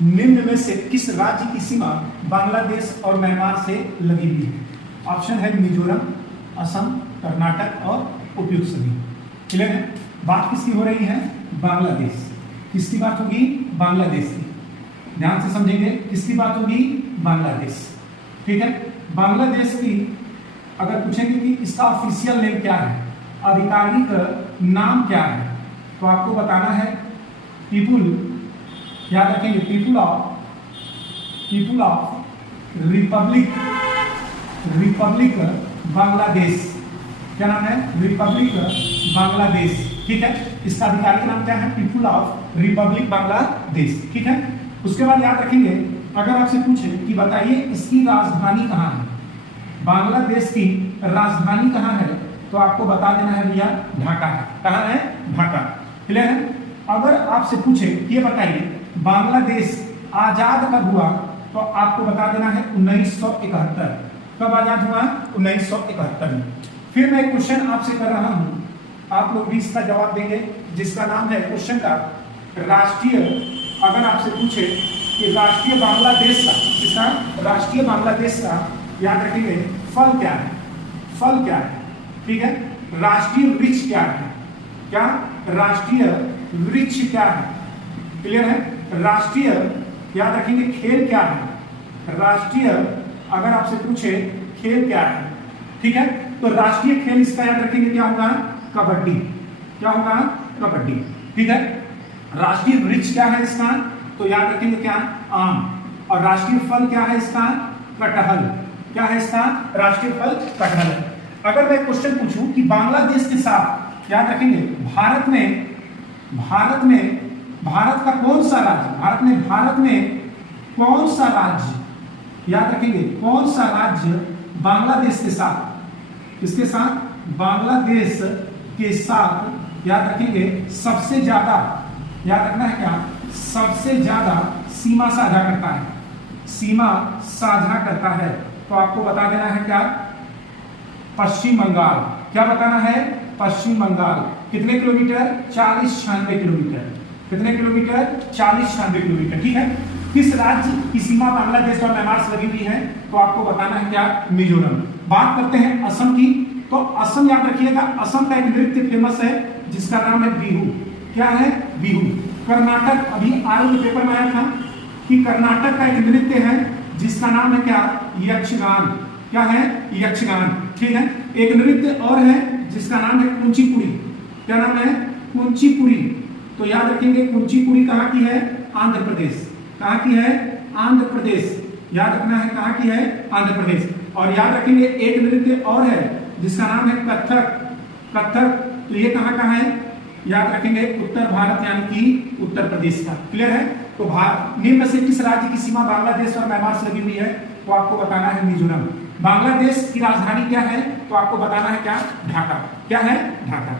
निम्न में से किस राज्य की सीमा बांग्लादेश और म्यांमार से लगी हुई है? ऑप्शन है मिजोरम, असम, कर्नाटक और उपयुक्त सभी। क्लियर है? बात किसकी हो रही है? बांग्लादेश। किसकी बात होगी? बांग्लादेश की। ध्यान से समझेंगे, किसकी बात होगी? बांग्लादेश। ठीक है? बांग्लादेश की अगर पूछेंगे कि इसका ऑफिशियल नेम क्या है, आधिकारिक नाम क्या है, तो आपको बताना है पीपुल, याद रखेंगे, पीपुल ऑफ रिपब्लिक बांग्लादेश। क्या नाम है? रिपब्लिक बांग्लादेश। ठीक है? इसका आधिकारिक नाम क्या है? People of Republic Bangladesh. ठीक है? उसके बाद याद रखेंगे, अगर आपसे पूछे कि बताइए इसकी राजधानी कहाँ है, बांग्लादेश की राजधानी कहाँ है, तो आपको बता देना है भैया ढाका है। कहाँ है? ढाका। क्लियर है? अगर आपसे पूछे ये बताइए बांग्लादेश आजाद कब हुआ, तो आपको बता देना है 1971। कब आजाद हुआ? 1971 में। फिर मैं एक क्वेश्चन आपसे कर रहा हूं, आप लोग भी इसका जवाब देंगे, जिसका नाम है क्वेश्चन का राष्ट्रीय, अगर आपसे पूछे कि राष्ट्रीय बांग्लादेश का, इसका राष्ट्रीय बांग्लादेश का याद रखेंगे फल क्या है? फल क्या है? ठीक है? राष्ट्रीय वृक्ष क्या है? क्या राष्ट्रीय वृक्ष क्या है? क्लियर है? राष्ट्रीय याद रखेंगे खेल क्या है? राष्ट्रीय अगर आपसे पूछे खेल क्या है, ठीक है, तो राष्ट्रीय खेल इसका याद रखेंगे क्या होगा? कबड्डी। क्या होगा? कबड्डी। ठीक है? राष्ट्रीय वृक्ष क्या है इसका, तो याद रखेंगे क्या? आम। और राष्ट्रीय फल क्या है इसका? कटहल। क्या है इसका? राष्ट्रीय फल कटहल। अगर मैं क्वेश्चन पूछूं कि बांग्लादेश के साथ याद रखेंगे भारत का कौन सा राज्य, भारत में कौन सा राज्य, याद रखेंगे कौन सा राज्य बांग्लादेश के साथ, किसके साथ? बांग्लादेश के साथ याद रखेंगे सबसे ज्यादा, याद रखना है क्या? सबसे ज्यादा सीमा साझा करता है। सीमा साझा करता है, तो आपको बता देना है क्या? पश्चिम बंगाल। क्या बताना है? पश्चिम बंगाल। कितने किलोमीटर? 40-96 किलोमीटर। कितने किलोमीटर? 40-96 किलोमीटर। ठीक है? किस राज्य की सीमा बांग्लादेश और म्यांमार से लगी हुई है, तो आपको बताना है क्या? मिजोरम। बात करते हैं असम की, तो असम याद रखिएगा, असम का एक नृत्य फेमस है जिसका नाम है बिहू। क्या है? बिहू। कर्नाटक, अभी आरोग्य पेपर में आया था कि कर्नाटक का एक नृत्य है जिसका नाम है क्या? यक्षगान। क्या है? यक्षगान। ठीक है? एक नृत्य और है जिसका नाम है कुचिपुड़ी। क्या नाम है? कुचिपुड़ी। तो याद रखेंगे कुचिपुड़ी कहाँ की है? आंध्र प्रदेश। कहाँ की है? आंध्र प्रदेश। याद रखना है कहाँ की है? आंध्र प्रदेश। और याद रखेंगे एक नृत्य और है जिसका नाम है कथक। कथक, तो ये कहाँ का है? याद रखेंगे उत्तर भारत यानी कि उत्तर प्रदेश का। क्लियर है? तो निम्न से किस राज्य की सीमा बांग्लादेश और म्यांमार से लगी हुई है, तो आपको बताना है मिजोरम। बांग्लादेश की राजधानी क्या है, तो आपको बताना है क्या? ढाका। क्या है? ढाका।